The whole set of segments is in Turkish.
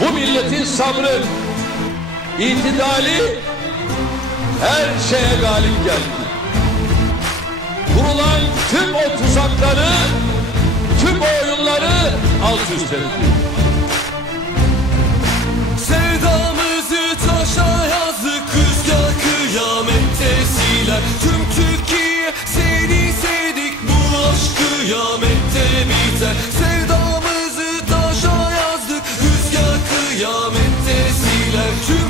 Bu milletin sabrı, itidali her şeye galip geldi. Kurulan tüm o tuzakları, tüm o oyunları alt üst etti. Sevdamızı taşa yazdık Rüzgar kıyamette siler Tüm Türkiye kıyamette siler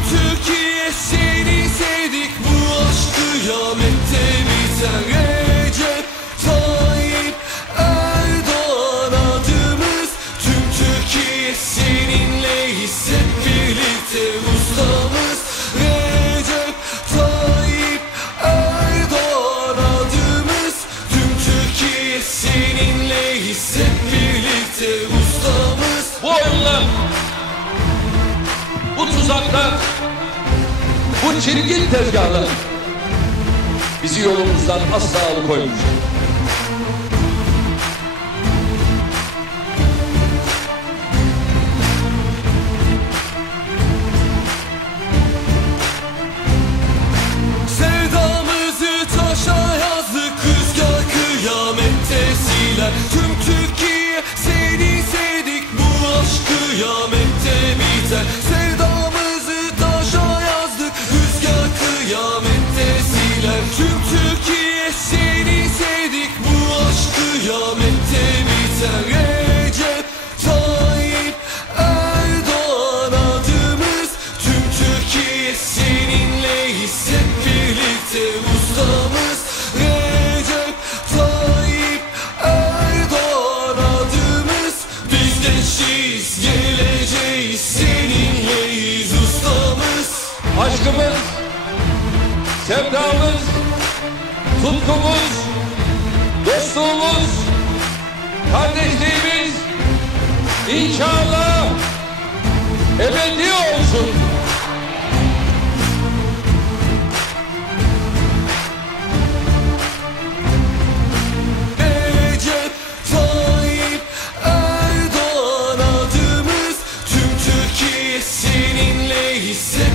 bu çirkin tezgahlar bizi yolumuzdan asla alıkoymuş. Sevdamızı taşa yazdık Rüzgar kıyamette siler Tüm Türkiye seni sevdik Bu aşk kıyamette siler Tüm Türkiye seni sevdik. Bu aşk kıyamette biter Recep Tayyip Erdoğan adımız. Tüm Türkiye seninleyiz hep birlikte ustamız. Recep Tayyip Erdoğan adımız. Biz gençliyiz geleceğiz. Seninleyiz ustamız. Aşkımız, sevdamız, tutkumuz, dostluğumuz, kardeşliğimiz inşallah ebedi olsun. Recep Tayyip Erdoğan adımız tüm Türkiye seninle hisset.